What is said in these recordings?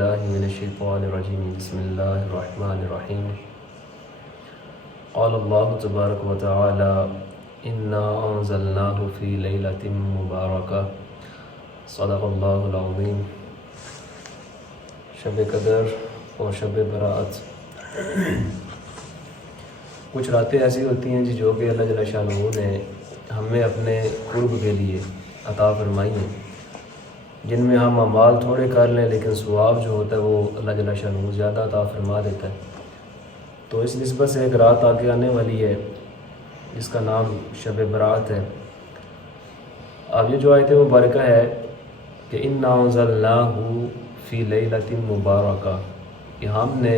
باللہ من الشیطان الرجیم بسم اللہ الرحمن الرحیم قال اللہ تبارک و تعالی انا انزلناہ فی لیلۃ مبارکہ صدق اللہ العظیم۔ شب قدر اور شب برات کچھ راتیں ایسی ہوتی ہیں جو کہ اللہ جل شانہ نے ہمیں اپنے قرب کے لیے عطا فرمائی ہیں، جن میں ہم اعمال تھوڑے کر لیں لیکن ثواب جو ہوتا ہے وہ اللہ جل شانہ زیادہ عطا فرما دیتا ہے۔ تو اس نسبت سے ایک رات آگے آنے والی ہے جس کا نام شب برات ہے۔ اب یہ جو آیت مبارکہ ہے کہ انا انزلناہ فی لیلۃ مبارکہ، کہ ہم نے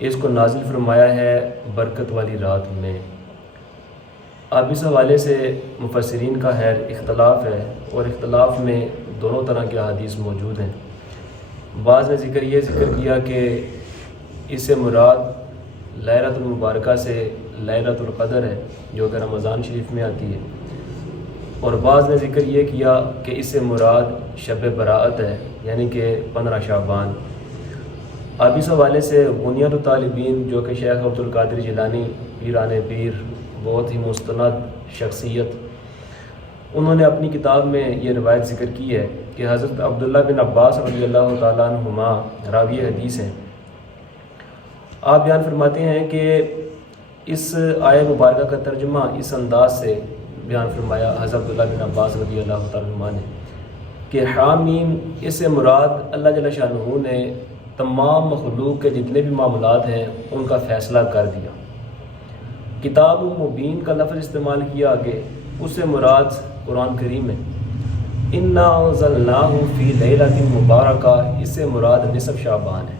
اس کو نازل فرمایا ہے برکت والی رات میں۔ اب اس حوالے سے مفسرین کا اختلاف ہے، اور اختلاف میں دونوں طرح کے احادیث موجود ہیں۔ بعض نے یہ ذکر کیا کہ اس سے مراد لیلۃ المبارکہ سے لیلۃ القدر ہے جو کہ رمضان شریف میں آتی ہے، اور بعض نے ذکر یہ کیا کہ اس سے مراد شب براءت ہے، یعنی کہ 15 شعبان۔ اب اس حوالے سے بنیاد الطالبین جو کہ شیخ عبد القادر جیلانی پیران پیر، بہت ہی مستند شخصیت، انہوں نے اپنی کتاب میں یہ روایت ذکر کی ہے کہ حضرت عبداللہ بن عباس رضی اللہ تعالیٰ عنہما راوی حدیث ہیں۔ آپ بیان فرماتے ہیں کہ اس آیہ مبارکہ کا ترجمہ اس انداز سے بیان فرمایا حضرت عبداللہ بن عباس رضی اللہ تعالیٰ عنہما نے کہ حامیم، اس سے مراد اللہ جل شانہ نے تمام مخلوق کے جتنے بھی معاملات ہیں ان کا فیصلہ کر دیا۔ کتاب مبین کا لفظ استعمال کیا آگے، اس سے مراد قرآن کریم ہے۔ انا انزلناہ فی لیلۃ مبارکہ، اس سے مراد نصف شعبان ہے،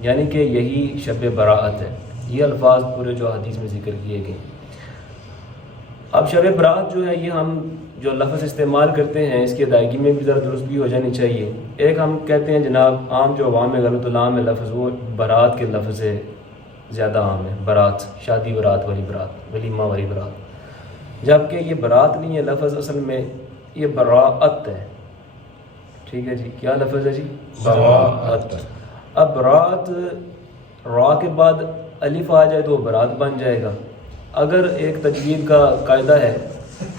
یعنی کہ یہی شب براءت ہے۔ یہ الفاظ پورے جو حدیث میں ذکر کیے گئے۔ اب شب برات جو ہے، یہ ہم جو لفظ استعمال کرتے ہیں اس کی ادائیگی میں بھی ذرا درست ہو جانی چاہیے۔ ایک ہم کہتے ہیں جناب عام جو عوام میں غلط العام ہے لفظ، وہ برات کے لفظ سے زیادہ عام ہے، برات، شادی برات والی برات، ولیمہ والی برات، جبکہ یہ برات نہیں ہے لفظ، اصل میں یہ براءت ہے۔ ٹھیک ہے جی، کیا لفظ ہے جی؟ براءت۔ اب برات را کے بعد الف آ جائے تو برات بن جائے گا۔ اگر ایک تجوید کا قاعدہ ہے،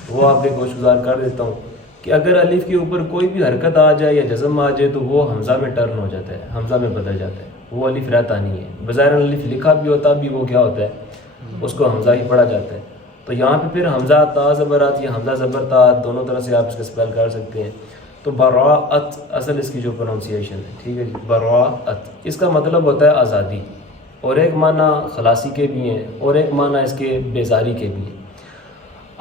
وہ آپ کے گوش گزار کر دیتا ہوں کہ اگر الف کے اوپر کوئی بھی حرکت آ جائے یا جزم آ جائے تو وہ حمزہ میں ٹرن ہو جاتا ہے، حمزہ میں بدل جاتا ہے، وہ الف رہتا نہیں ہے۔ بظاہر الف لکھا بھی ہوتا بھی وہ کیا ہوتا ہے، اس کو حمزہ ہی پڑھا جاتا ہے۔ تو یہاں پہ پھر حمزہ تا زبرات یا حمزہ زبر تا، دونوں طرح سے آپ اس کا اسپیل کر سکتے ہیں۔ تو براءت اصل اس کی جو پروننسیشن ہے، ٹھیک ہے جی، براءت، اس کا مطلب ہوتا ہے آزادی، اور ایک معنی خلاصی کے بھی ہیں اور ایک معنی اس کے بیزاری کے بھی ہیں۔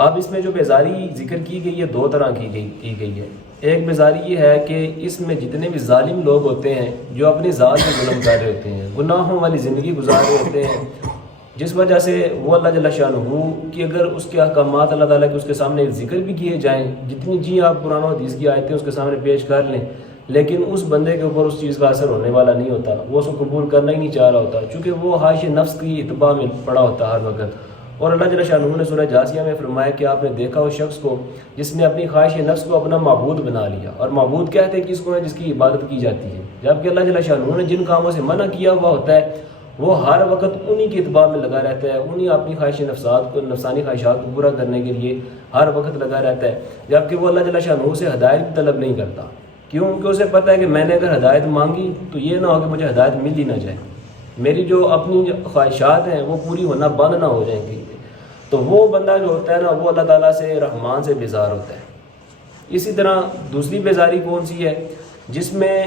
اب اس میں جو بیزاری ذکر کی گئی ہے دو طرح کی گئی ہے۔ ایک بیزاری یہ ہے کہ اس میں جتنے بھی ظالم لوگ ہوتے ہیں جو اپنی ذات میں ظلم کر رہے ہوتے ہیں، گناہوں والی زندگی گزار رہے ہوتے ہیں، جس وجہ سے وہ اللہ جل شانہ کہ اگر اس کے احکامات اللہ تعالیٰ کے اس کے سامنے ذکر بھی کیے جائیں، جتنی جی آپ قرآن و حدیث کی آیتیں اس کے سامنے پیش کر لیں، لیکن اس بندے کے اوپر اس چیز کا اثر ہونے والا نہیں ہوتا، وہ اس کو قبول کرنا ہی نہیں چاہ رہا ہوتا، چونکہ وہ خواہش نفس کی اتباع میں پڑا ہوتا ہے ہر وقت۔ اور اللہ جل شانہ نے سورہ جاثیہ میں فرمایا کہ آپ نے دیکھا اس شخص کو جس نے اپنی خواہش نفس کو اپنا معبود بنا لیا، اور معبود کہتے ہیں کہ اس کو ہے جس کی عبادت کی جاتی ہے، جبکہ اللہ جل شانہ نے جن کاموں سے منع کیا ہوا ہوتا ہے وہ ہر وقت انہی کی اتباع میں لگا رہتا ہے، انہی اپنی خواہش نفسانی خواہشات کو پورا کرنے کے لیے ہر وقت لگا رہتا ہے، جبکہ وہ اللہ جل شانہ سے ہدایت بھی طلب نہیں کرتا۔ کیوں کہ اسے پتہ ہے کہ میں نے اگر ہدایت مانگی تو یہ نہ ہو کہ مجھے ہدایت مل ہی نہ جائے، میری جو اپنی خواہشات ہیں وہ پوری ہونا بند نہ ہو جائیں گی۔ تو وہ بندہ جو ہوتا ہے نا، وہ اللہ تعالیٰ سے رحمان سے بیزار ہوتا ہے۔ اسی طرح دوسری بیزاری کون سی ہے، جس میں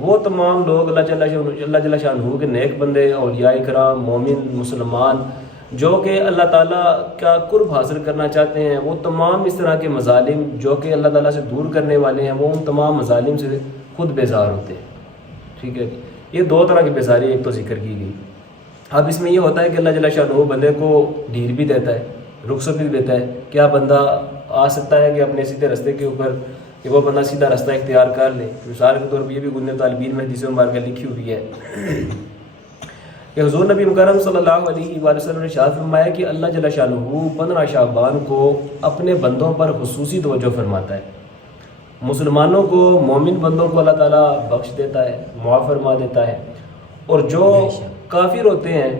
وہ تمام لوگ اللہ جل شانہ کے نیک بندے، اولیاء کرام، مومن، مسلمان، جو کہ اللہ تعالیٰ کا قرب حاصل کرنا چاہتے ہیں، وہ تمام اس طرح کے مظالم جو کہ اللہ تعالیٰ سے دور کرنے والے ہیں، وہ ان تمام مظالم سے خود بیزار ہوتے ہیں۔ ٹھیک ہے، یہ دو طرح کی بیزاری ایک تو ذکر کی گئی۔ اب اس میں یہ ہوتا ہے کہ اللہ جل شانہ بندے کو ڈھیل بھی دیتا ہے، رخصت بھی دیتا ہے۔ کیا بندہ آ سکتا ہے کہ اپنے سیدھے رستے کے اوپر کہ وہ بندہ سیدھا رستہ اختیار کر لے؟ مثال کے طور پر یہ بھی بنیاد طالبین میں حدیث مبارکہ لکھی ہوئی ہے کہ حضور نبی مکرم صلی اللہ علیہ وآلہ وسلم نے ارشاد فرمایا کہ اللہ جل شانہ 15 شعبان کو اپنے بندوں پر خصوصی توجہ فرماتا ہے، مسلمانوں کو، مومن بندوں کو اللہ تعالیٰ بخش دیتا ہے، معاف فرما دیتا ہے، اور جو کافر ہوتے ہیں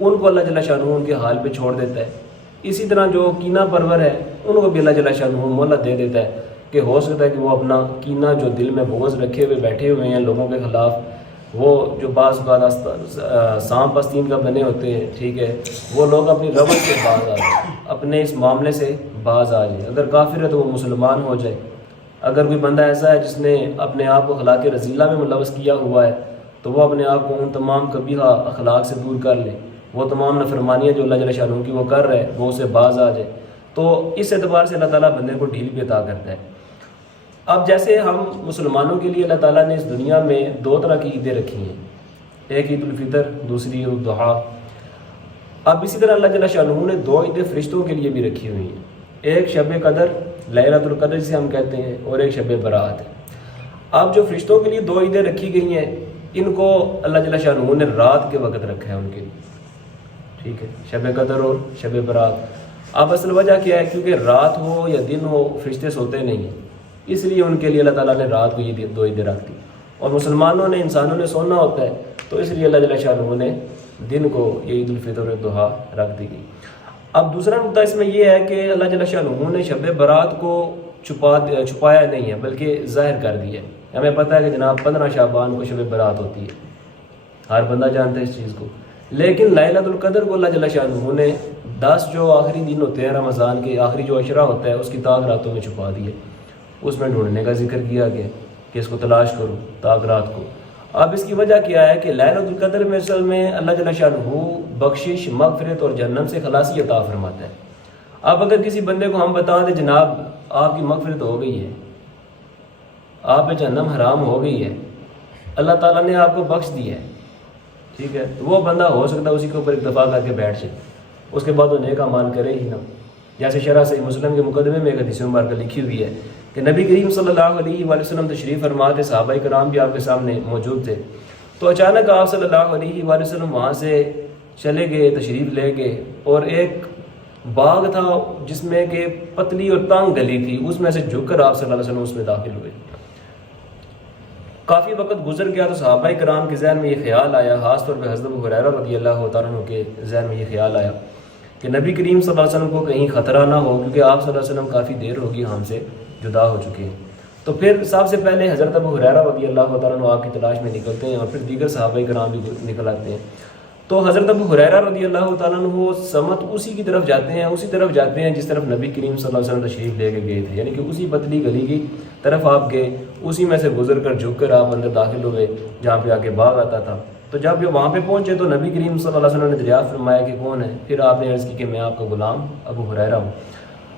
ان کو اللہ جل شانہ ان کے حال پہ چھوڑ دیتا ہے۔ اسی طرح جو کینہ پرور ہے ان کو بھی اللہ جل شانہ مہلت دے دیتا ہے کہ ہو سکتا ہے کہ وہ اپنا کینہ جو دل میں بغض رکھے ہوئے بیٹھے ہوئے ہیں لوگوں کے خلاف، وہ جو بعض سانپ آستین کا بنے ہوتے ہیں، ٹھیک ہے، وہ لوگ اپنی روش سے باز آ جائیں، اپنے اس معاملے سے باز آ جائیں۔ اگر کافر ہے تو وہ مسلمان ہو جائے۔ اگر کوئی بندہ ایسا ہے جس نے اپنے آپ کو اخلاق رذیلہ میں ملوث کیا ہوا ہے تو وہ اپنے آپ کو ان تمام قبیحہ اخلاق سے دور کر لے، وہ تمام نافرمانیاں جو اللہ جل شانہ کی وہ کر رہے وہ اسے باز آ جائے، تو اس اعتبار سے اللہ تعالیٰ بندے کو ڈھیل بھی عطا کرتا ہے۔ اب جیسے ہم مسلمانوں کے لیے اللہ تعالیٰ نے اس دنیا میں دو طرح کی عیدیں رکھی ہیں، ایک عید الفطر، دوسری عید الاضحیٰ۔ اب اسی طرح اللہ جل شانہ نے دو عیدیں فرشتوں کے لیے بھی رکھی ہوئی ہیں، ایک شب قدر، لیلۃ القدر جسے ہم کہتے ہیں، اور ایک شب برات ہے۔ اب جو فرشتوں کے لیے دو عیدیں رکھی گئی ہیں ان کو اللہ جل شانہ نے رات کے وقت رکھا ہے ان کے لیے، ٹھیک ہے، شب قدر اور شب برات۔ اب اصل وجہ کیا ہے؟ کیونکہ رات ہو یا دن ہو فرشتے سوتے نہیں ہیں، اس لیے ان کے لیے اللہ تعالیٰ نے رات کو یہ دو عیدیں رکھ دی، اور مسلمانوں نے، انسانوں نے سونا ہوتا ہے تو اس لیے اللہ جل شانہ نے دن کو یہ عید الفطر اور الضحیٰ رکھ دی گئی۔ اب دوسرا نقطہ اس میں یہ ہے کہ اللہ جل شانہ نے شب برات کو چھپایا نہیں ہے بلکہ ظاہر کر دیا ہے۔ ہمیں پتہ ہے کہ جناب 15 شعبان کو شب برات ہوتی ہے، ہر بندہ جانتا ہے اس چیز کو، لیکن لیلۃ القدر کو اللہ جل شانہ نے 10 جو آخری دن ہوتے ہیں رمضان کے، آخری جو عشرہ ہوتا ہے اس کی تاک راتوں میں چھپا دیے، اس میں ڈھونڈنے کا ذکر کیا گیا کہ اس کو تلاش کرو تاک رات کو۔ اب اس کی وجہ کیا ہے کہ لیلۃ القدر میں اصل میں اللہ جل شانہ بخشش، مغفرت اور جہنم سے خلاصی عطا فرماتا ہے۔ اب اگر کسی بندے کو ہم بتا دیں جناب آپ کی مغفرت ہو گئی ہے، آپ پہ جہنم حرام ہو گئی ہے، اللہ تعالیٰ نے آپ کو بخش دیا ہے، ٹھیک ہے، تو وہ بندہ ہو سکتا ہے اسی کے اوپر اکتفا کر کے بیٹھ جائے، اس کے بعد وہ نیک اعمال کرے ہی نہ۔ جیسے شرح صحیح مسلم کے مقدمے میں ایک حدیث مبارکہ لکھی ہوئی ہے کہ نبی کریم صلی اللہ علیہ وآلہ وسلم تشریف فرما تھے، صحابہ کرام بھی آپ کے سامنے موجود تھے، تو اچانک آپ صلی اللہ علیہ وآلہ وسلم وہاں سے چلے گئے، تشریف لے گئے، اور ایک باغ تھا جس میں کہ پتلی اور تنگ گلی تھی، اس میں سے جھک کر آپ صلی اللہ علیہ وسلم اس میں داخل ہوئے۔ کافی وقت گزر گیا تو صحابہ کرام کے ذہن میں یہ خیال آیا، خاص طور پہ حضرت ابو ہریرہ رضی اللہ تعالیٰ عنہ کے ذہن میں یہ خیال آیا کہ نبی کریم صلی اللہ علیہ وسلم کو کہیں خطرہ نہ ہو، کیونکہ آپ صلی اللہ علیہ وسلم کافی دیر ہوگی ہم سے جدا ہو چکے ہیں۔ تو پھر سب سے پہلے حضرت ابو ہریرہ رضی اللہ تعالیٰ عنہ آپ کی تلاش میں نکلتے ہیں، اور پھر دیگر صحابہ کرام بھی نکل آتے ہیں۔ تو حضرت ابو ہریرہ رضی اللہ تعالیٰ عنہ سمت اسی کی طرف جاتے ہیں، اسی طرف جاتے ہیں جس طرف نبی کریم صلی اللہ علیہ وسلم تشریف لے کے گئے تھے، یعنی کہ اسی پتلی گلی کی طرف آپ گئے، اسی میں سے گزر کر جھک کر آپ اندر داخل ہوئے جہاں پہ آگے باغ آتا تھا۔ تو جب یہ وہاں پہ پہنچے تو نبی کریم صلی اللہ علیہ وسلم نے دریافت فرمایا کہ کون ہے؟ پھر آپ نے عرض کی کہ میں آپ کا غلام ابو ہریرہ ہوں۔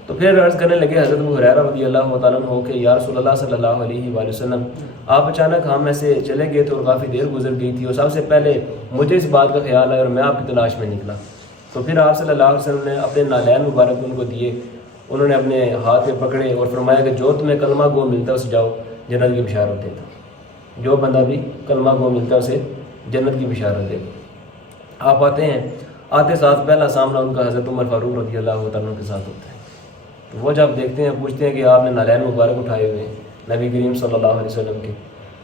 تو پھر عرض کرنے لگے حضرت ابو ہریرہ رضی اللہ تعالیٰ عنہ کہ یا رسول اللہ صلی اللہ علیہ وآلہ وسلم، آپ اچانک ہم میں سے چلے گئے تھے اور کافی دیر گزر گئی تھی، اور سب سے پہلے مجھے اس بات کا خیال آیا اور میں آپ کی تلاش میں نکلا۔ تو پھر آپ صلی اللہ علیہ وسلم نے اپنے نالین مبارک ان کو دیے، انہوں نے اپنے ہاتھ میں پکڑے اور فرمایا کہ جو تمہیں کلمہ گو ملتا ہے اسے جاؤ جنت کی بشارت دیتا، جو بندہ بھی کلمہ گو ملتا ہے اسے جنت کی بشارت دے۔ آپ آتے ہیں، آتے ساتھ پہلا سامنا ان کا حضرت عمر فاروق رضی اللہ تعالیٰ عنہ کے ساتھ ہوتا ہے۔ تو وہ جب دیکھتے ہیں پوچھتے ہیں کہ آپ نے نالین مبارک اٹھائے ہوئے ہیں نبی کریم صلی اللہ علیہ وسلم کے،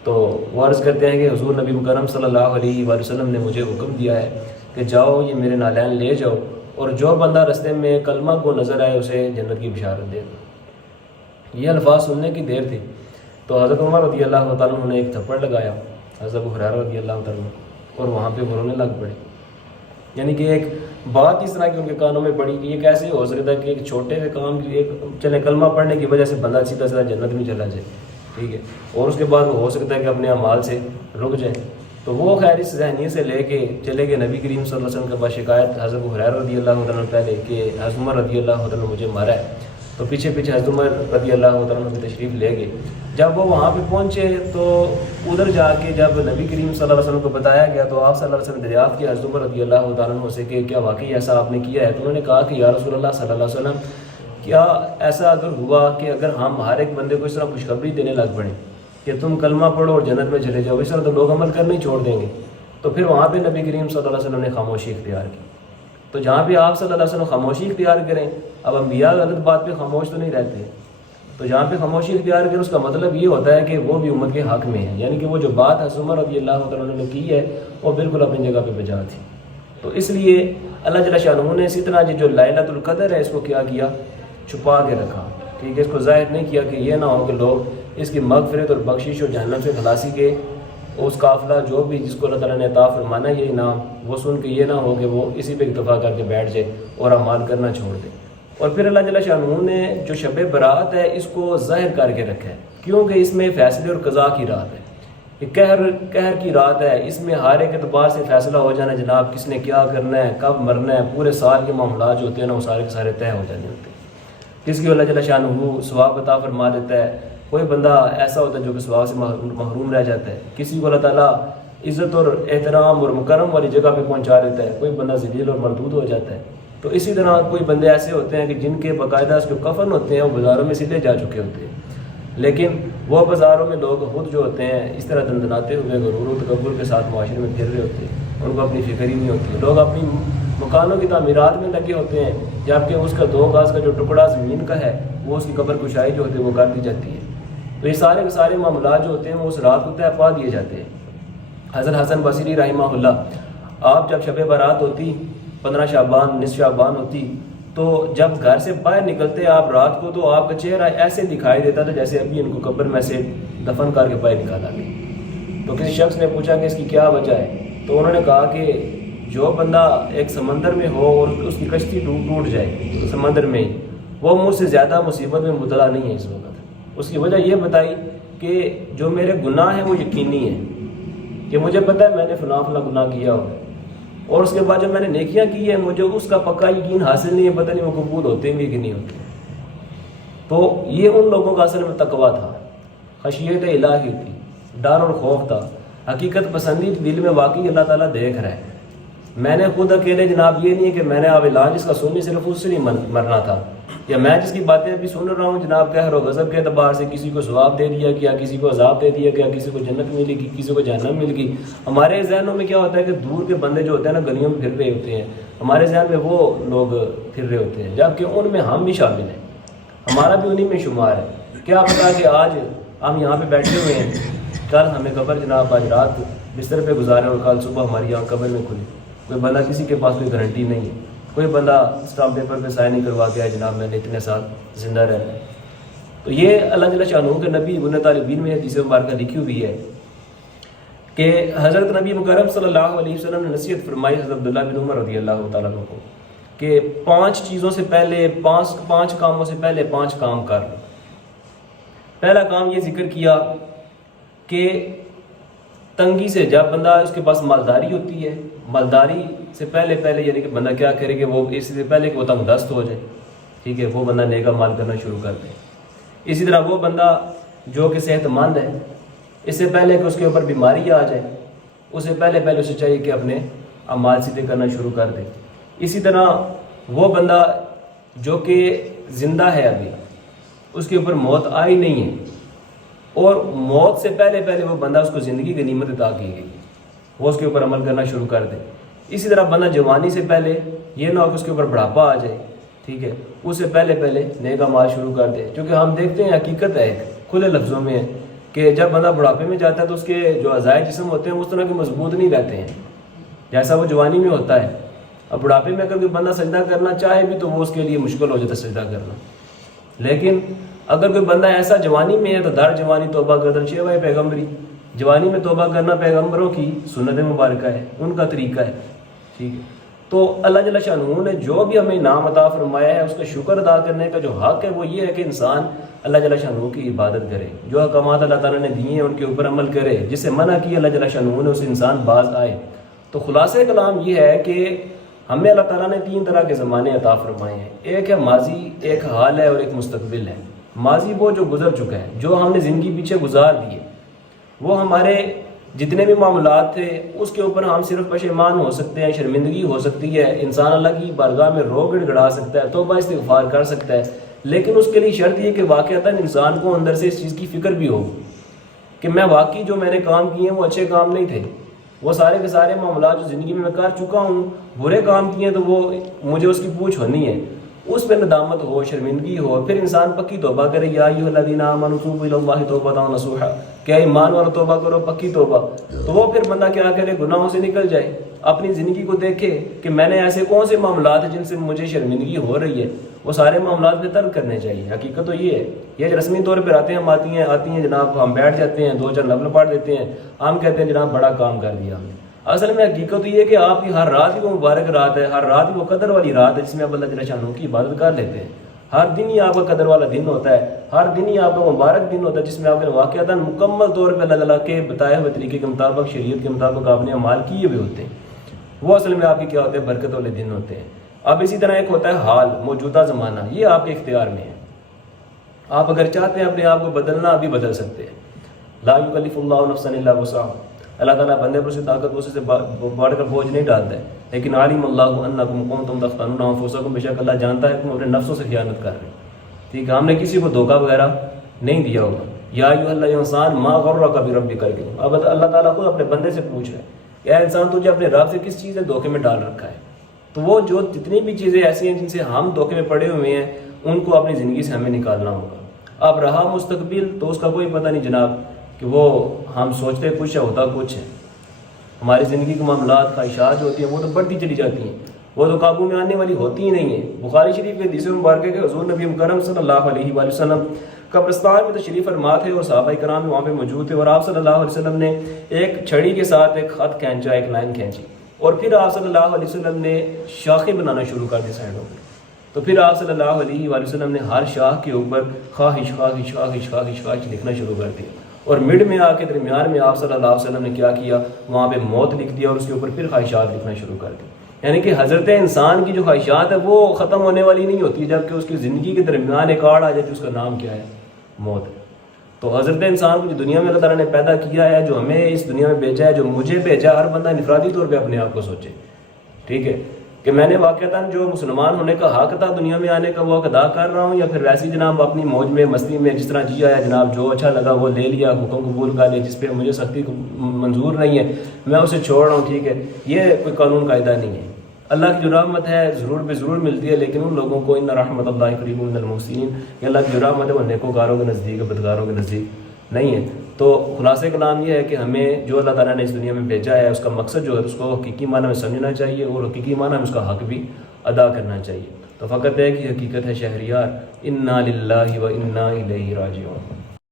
تو وہ عرض کرتے ہیں کہ حضور نبی مکرم صلی اللہ علیہ وآلہ وسلم نے مجھے حکم دیا ہے کہ جاؤ یہ میرے نالین لے جاؤ، اور جو بندہ رستے میں کلمہ کو نظر آئے اسے جنت کی بشارت دے دو۔ یہ الفاظ سننے کی دیر تھی تو حضرت عمر رضی اللہ تعالیٰ عنہ نے ایک تھپڑ لگایا حضرت ابو ہریرہ رضی اللہ تعالیٰ عنہ، اور وہاں پہ وہ رونے لگ پڑے۔ یعنی کہ ایک بات اس طرح کی ان کے کانوں میں پڑی کہ یہ کیسے ہو سکتا ہے کہ ایک چھوٹے سے کام کی، ایک چلے کلمہ پڑھنے کی وجہ سے بندہ سیدھا سیدھا جنت میں چلا جائے، ٹھیک ہے، اور اس کے بعد وہ ہو سکتا ہے کہ اپنے اعمال سے رک جائے۔ تو وہ خیر اس ذہنیت سے لے کے چلے گئے نبی کریم صلی اللہ علیہ وسلم کے پاس شکایت حضرت ابو ہریرہ رضی اللہ تعالیٰ عنہ پہلے کہ حضرت عمر رضی اللہ تعالیٰ عنہ مجھے مارا ہے، تو پیچھے پیچھے حضرت عمر رضی اللہ تعالیٰ عنہ کی تشریف لے گئے۔ جب وہ وہاں پہ پہنچے تو ادھر جا کے جب نبی کریم صلی اللہ علیہ وسلم کو بتایا گیا تو آپ صلی اللہ علیہ وسلم نے دریافت کیا حضرت عمر رضی اللہ تعالیٰ عنہ سے کہ کیا واقعی ایسا آپ نے کیا ہے؟ تو انہوں نے کہا کہ یا رسول اللہ صلی اللہ علیہ وسلم، کیا ایسا اگر ہوا کہ اگر ہم ہر ایک بندے کو اس طرح خوشخبری دینے لگ پڑیں کہ تم کلمہ پڑھو اور جنت میں چلے جاؤ، اس طرح تو لوگ عمل کرنا ہی چھوڑ دیں گے۔ تو پھر وہاں پہ نبی کریم صلی اللہ علیہ وسلم نے خاموشی اختیار کی۔ تو جہاں بھی آپ صلی اللہ علیہ وسلم خاموشی اختیار کریں، اب انبیاء غلط بات پہ خاموش تو نہیں رہتے، تو جہاں پہ خاموشی اختیار کرے اس کا مطلب یہ ہوتا ہے کہ وہ بھی امت کے حق میں ہے، یعنی کہ وہ جو بات حضرت عمر رضی اللہ تعالیٰ نے کی ہے وہ بالکل اپنی جگہ پہ بجا تھی۔ تو اس لیے اللہ جل شانہ نے اسی طرح جو لیلۃ القدر ہے اس کو کیا چھپا کے رکھا، ٹھیک ہے، اس کو ظاہر نہیں کیا کہ یہ نہ ہو کہ لوگ اس کی مغفرت اور بخشش اور جہنم سے خلاصی کے اس قافلہ جو بھی جس کو اللہ تعالیٰ نے عطا فرمانا ہے یہ انعام، وہ سن کے یہ نہ ہو کہ وہ اسی پہ اکتفا کر کے بیٹھ جائے اور اعمال کرنا چھوڑ دے۔ اور پھر اللہ جل شانہ نے جو شب برات ہے اس کو ظاہر کر کے رکھا ہے، کیونکہ اس میں فیصلے اور قضاء کی رات ہے، یہ قہر کی رات ہے، اس میں ہر ایک اعتبار سے فیصلہ ہو جانا جناب کس نے کیا کرنا ہے، کب مرنا ہے، پورے سال کے معاملات جو ہوتے ہیں نا وہ سارے کے سارے طے ہو جانے ہوتے ہیں، جس کی اللہ جل شانہ ثواب عطا فرما دیتا ہے۔ کوئی بندہ ایسا ہوتا ہے جو کہ ثواب سے محروم رہ جاتا ہے، کسی کو اللہ تعالیٰ عزت اور احترام اور مکرم والی جگہ پہ پہنچا دیتا ہے، کوئی بندہ ذلیل اور مردود ہو جاتا ہے۔ تو اسی طرح کوئی بندے ایسے ہوتے ہیں کہ جن کے باقاعدہ جو کفن ہوتے ہیں وہ بازاروں میں سیدھے جا چکے ہوتے ہیں، لیکن وہ بازاروں میں لوگ خود جو ہوتے ہیں اس طرح دندناتے ہوئے غرور و تکبر کے ساتھ معاشرے میں پھر رہے ہوتے ہیں، ان کو اپنی فکر ہی نہیں ہوتی، لوگ اپنی مکانوں کی تعمیرات میں لگے ہوتے ہیں، جبکہ اس کا 2 گز کا جو ٹکڑا زمین کا ہے وہ اس کی قبر کشائی جو ہوتی ہے وہ کر دی جاتی ہے۔ تو یہ سارے کے سارے معاملات جو ہوتے ہیں وہ اس رات کو طے پا دیے جاتے ہیں۔ حضرت حسن بصری رحمہ اللہ، آپ جب شب برات ہوتی 15 شعبان نصف شعبان ہوتی تو جب گھر سے باہر نکلتے آپ رات کو تو آپ کا چہرہ ایسے دکھائی دیتا تھا جیسے ابھی ان کو قبر میں سے دفن کر کے باہر نکالا گیا۔ تو کسی شخص نے پوچھا کہ اس کی کیا وجہ ہے، تو انہوں نے کہا کہ جو بندہ ایک سمندر میں ہو اور اس کی کشتی ٹوٹ جائے سمندر میں ہی، وہ مجھ سے زیادہ مصیبت میں مبتلا نہیں ہے اس وقت۔ اس کی وجہ یہ بتائی کہ جو میرے گناہ ہیں وہ یقینی ہیں کہ مجھے پتہ ہے میں نے فلاں گناہ کیا ہو، اور اس کے بعد جو میں نے نیکیاں کی ہیں مجھے اس کا پکا یقین حاصل نہیں ہے، پتہ نہیں وہ قبول ہوتے بھی کہ نہیں ہوتے۔ تو یہ ان لوگوں کا اصل میں تقویٰ تھا، خشیت الہی تھی، ڈر اور خوف تھا، حقیقت پسندی دل میں واقعی اللہ تعالیٰ دیکھ رہا ہے۔ میں نے خود اکیلے جناب یہ نہیں ہے کہ میں نے اعلان جس کا سنی صرف اس سے نہیں مرنا تھا، یا میں جس کی باتیں ابھی سن رہا ہوں جناب قہر و غضب کے اعتبار سے کسی کو ثواب دے دیا گیا، کسی کو عذاب دے دیا گیا، کسی کو جنت ملے گی، کسی کو جہنم مل گئی۔ ہمارے ذہنوں میں کیا ہوتا ہے کہ دور کے بندے جو ہوتے ہیں نا گلیوں میں پھر رہے ہوتے ہیں، ہمارے ذہن میں وہ لوگ پھر رہے ہوتے ہیں، جبکہ ان میں ہم بھی شامل ہیں، ہمارا بھی انہی میں شمار ہے۔ کیا پتا کہ آج ہم یہاں پہ بیٹھے ہوئے ہیں، کل ہمیں قبر جناب آج رات بستر پہ گزارے اور کل صبح ہماری آنکھ قبر میں کھلی۔ کوئی بندہ کسی کے پاس کوئی گارنٹی نہیں ہے، کوئی بندہ اسٹامپ پیپر پہ سائن نہیں کروا کے جناب میں نے اتنے سال زندہ رہنا ہے۔ تو یہ اللہ جل شانہ کے نبی ابن طالبین میں حدیث مبارکہ لکھی ہوئی ہے کہ حضرت نبی مکرم صلی اللہ علیہ وسلم نے نصیحت فرمائی حضرت عبداللہ بن عمر رضی اللہ تعالیٰ عنہ کو کہ 5 چیزوں سے پہلے 5 کاموں سے پہلے 5 کام کر لو۔ پہلا کام یہ ذکر کیا کہ تنگی سے جب بندہ اس کے پاس مالداری ہوتی ہے، مالداری سے پہلے یعنی کہ بندہ کیا کرے کہ وہ اس سے پہلے کہ وہ تنگ دست ہو جائے، ٹھیک ہے، وہ بندہ نیکا مال کرنا شروع کر دے۔ اسی طرح وہ بندہ جو کہ صحت مند ہے، اس سے پہلے کہ اس کے اوپر بیماری آ جائے، اس سے پہلے اسے چاہیے کہ اپنے اعمال سیدھے کرنا شروع کر دے۔ اسی طرح وہ بندہ جو کہ زندہ ہے ابھی، اس کے اوپر موت آئی نہیں ہے، اور موت سے پہلے وہ بندہ اس کو زندگی کی نعمت عطا کی گئی، وہ اس کے اوپر عمل کرنا شروع کر دے۔ اسی طرح بندہ جوانی سے پہلے یہ نہ ہو کہ اس کے اوپر بڑھاپا آ جائے، ٹھیک ہے، اس سے پہلے نیک اعمال شروع کر دے، کیونکہ ہم دیکھتے ہیں حقیقت ہے کھلے لفظوں میں ہے کہ جب بندہ بڑھاپے میں جاتا ہے تو اس کے جو اعضائے جسم ہوتے ہیں اس طرح کے مضبوط نہیں رہتے ہیں جیسا وہ جوانی میں ہوتا ہے۔ اب بڑھاپے میں اگر کوئی بندہ سجدہ کرنا چاہے بھی تو وہ اس کے لیے مشکل ہو جاتا ہے سجدہ کرنا، لیکن اگر کوئی بندہ ایسا جوانی میں ہے تو در جوانی توبہ کردن شیوہ پیغمبری، جوانی میں توبہ کرنا پیغمبروں کی سنت مبارکہ ہے، ان کا طریقہ ہے، ٹھیک ہے۔ تو اللہ جل شانہ نے جو بھی ہمیں انعام عطا فرمایا ہے اس کا شکر ادا کرنے کا جو حق ہے وہ یہ ہے کہ انسان اللہ جل شانہ کی عبادت کرے، جو احکامات اللہ تعالیٰ نے دیے ہیں ان کے اوپر عمل کرے، جس سے منع کیا اللہ جل شانہ نے اس انسان باز آئے۔ تو خلاصہ کلام یہ ہے کہ ہمیں اللہ تعالیٰ نے 3 طرح کے زمانے عطا فرمائے ہیں، ایک ہے ماضی، ایک حال ہے اور ایک مستقبل ہے۔ ماضی وہ جو گزر چکا ہے، جو ہم نے زندگی پیچھے گزار دی ہے، وہ ہمارے جتنے بھی معاملات تھے اس کے اوپر ہم صرف پشیمان ہو سکتے ہیں، شرمندگی ہو سکتی ہے، انسان اللہ کی بارگاہ میں رو گڑ گڑا سکتا ہے، توبہ استغفار کر سکتا ہے، لیکن اس کے لیے شرط یہ کہ واقعتاً انسان کو اندر سے اس چیز کی فکر بھی ہو کہ میں واقعی جو میں نے کام کیے ہیں وہ اچھے کام نہیں تھے، وہ سارے کے سارے معاملات جو زندگی میں کر چکا ہوں برے کام کیے ہیں تو وہ مجھے اس کی پوچھ ہونی ہے، اس پہ ندامت ہو، شرمندگی ہو، پھر انسان پکی توبہ کرے، یا ایھا الذین آمنوا توبوا الی اللہ توبۃ نصوحا، کہ ایمان والو توبہ کرو پکی توبہ. تو وہ پھر بندہ کیا کرے، گناہوں سے نکل جائے، اپنی زندگی کو دیکھے کہ میں نے ایسے کون سے معاملات ہیں جن سے مجھے شرمندگی ہو رہی ہے، وہ سارے معاملات پہ ترک کرنے چاہیے. حقیقت تو یہ ہے، یہ رسمی طور پہ آتے ہیں آتی ہیں جناب، ہم بیٹھ جاتے ہیں، 2-4 نفل پڑھ دیتے ہیں، ہم کہتے ہیں جناب بڑا کام کر دیا ہم نے. اصل میں حقیقت یہ ہے کہ آپ کی ہر رات ہی وہ مبارک رات ہے، ہر رات ہی وہ قدر والی رات ہے جس میں آپ اللہ جل شانہ کی عبادت کر لیتے ہیں. ہر دن ہی آپ کا قدر والا دن ہوتا ہے، ہر دن ہی آپ کا مبارک دن ہوتا ہے جس میں آپ نے واقعتاً مکمل طور پہ اللہ تعالیٰ کے بتائے ہوئے طریقے کے مطابق، شریعت کے مطابق آپ نے اعمال کیے ہوئے ہوتے ہیں. وہ اصل میں آپ کی کیا ہوتے ہیں، برکت والے دن ہوتے ہیں. اب اسی طرح ایک ہوتا ہے حال، موجودہ زمانہ، یہ آپ کے اختیار میں ہے. آپ اگر چاہتے ہیں اپنے آپ کو بدلنا، ابھی بدل سکتے ہیں. لا یکلف اللہ نفسا الا وسعها، اللہ تعالیٰ بندے پر سے طاقت سے بڑھ کر بوجھ نہیں ڈالتا ہے. لیکن علیم اللہ انکم کنتم تختانون انفسکم، بے شک اللہ جانتا ہے کہ تم اپنے نفسوں سے خیانت کر رہے ہیں. ٹھیک ہے، ہم نے کسی کو دھوکہ وغیرہ نہیں دیا ہوگا. یا ایھا الانسان ما غرک بربک الکریم، اب اللہ تعالیٰ خود اپنے بندے سے پوچھ رہا ہے، اے انسان تجھے اپنے رب سے کس چیز نے دھوکے میں ڈال رکھا ہے. تو وہ جو جتنی بھی چیزیں ایسی ہیں جن سے ہم دھوکے میں پڑے ہوئے ہیں، ان کو اپنی زندگی سے ہمیں نکالنا ہوگا. اب رہا مستقبل، تو اس کا کوئی پتہ نہیں جناب، کہ وہ ہم سوچتے کچھ ہے ہوتا کچھ ہے. ہماری زندگی کے معاملات، خواہشات جو ہوتی ہیں وہ تو بڑھتی چلی جاتی ہیں، وہ تو قابو میں آنے والی ہوتی ہی نہیں ہیں. بخاری شریف کے حدیث مبارکہ کہ حضور نبی مکرم صلی اللہ علیہ وآلہ وسلم قبرستان میں تشریف فرما تھے اور صحابہ کرام وہاں پہ موجود تھے، اور آپ صلی اللہ علیہ وسلم نے ایک چھڑی کے ساتھ ایک خط کھینچا، ایک لائن کھینچی، اور پھر آپ صلی اللہ علیہ وسلم نے شاخیں بنانا شروع کر دی سائڈوں پہ. تو پھر آپ صلی اللہ علیہ وآلہ وسلم نے ہر شاخ کے اوپر خواہش خواہش خواہش خواہش خواہش لکھنا شروع کر دیا، اور مڈ میں آ کے درمیان میں آپ صلی اللہ علیہ وسلم نے کیا کیا، وہاں پہ موت لکھ دیا، اور اس کے اوپر پھر خواہشات لکھنا شروع کر دی. یعنی کہ حضرت انسان کی جو خواہشات ہے وہ ختم ہونے والی نہیں ہوتی، جبکہ اس کی زندگی کے درمیان ایک آڑ آ جاتی ہے، اس کا نام کیا ہے، موت. تو حضرت انسان کو جو دنیا میں اللہ تعالیٰ نے پیدا کیا ہے، جو ہمیں اس دنیا میں بھیجا ہے، جو مجھے بھیجا ہے، ہر بندہ انفرادی طور پہ اپنے آپ کو سوچے. ٹھیک ہے، کہ میں نے واقعتاً جو مسلمان ہونے کا حق تھا دنیا میں آنے کا وہ حق ادا کر رہا ہوں، یا پھر ویسی جناب اپنی موج میں مستی میں جس طرح جیا ہے جناب، جو اچھا لگا وہ لے لیا، حکم قبول کر لیا، جس پہ مجھے سختی منظور نہیں ہے میں اسے چھوڑ رہا ہوں. ٹھیک ہے، یہ کوئی قانون قاعدہ نہیں ہے. اللہ کی جو رحمت ہے ضرور بے ضرور ملتی ہے، لیکن ان لوگوں کو ان رحمت اللہ قریب من المحسنین، کہ اللہ کی جو رحمت ہے وہ نیکوکاروں کے نزدیک ہے، بدکاروں کے نزدیک نہیں ہے. تو خلاصہ کلام یہ ہے کہ ہمیں جو اللہ تعالیٰ نے اس دنیا میں بھیجا ہے، اس کا مقصد جو ہے اس کو حقیقی معنی میں سمجھنا چاہیے، اور حقیقی معنی میں اس کا حق بھی ادا کرنا چاہیے. تو فقط ہے کہ حقیقت ہے شہریار، انا للہ و انا الیہ راجعون.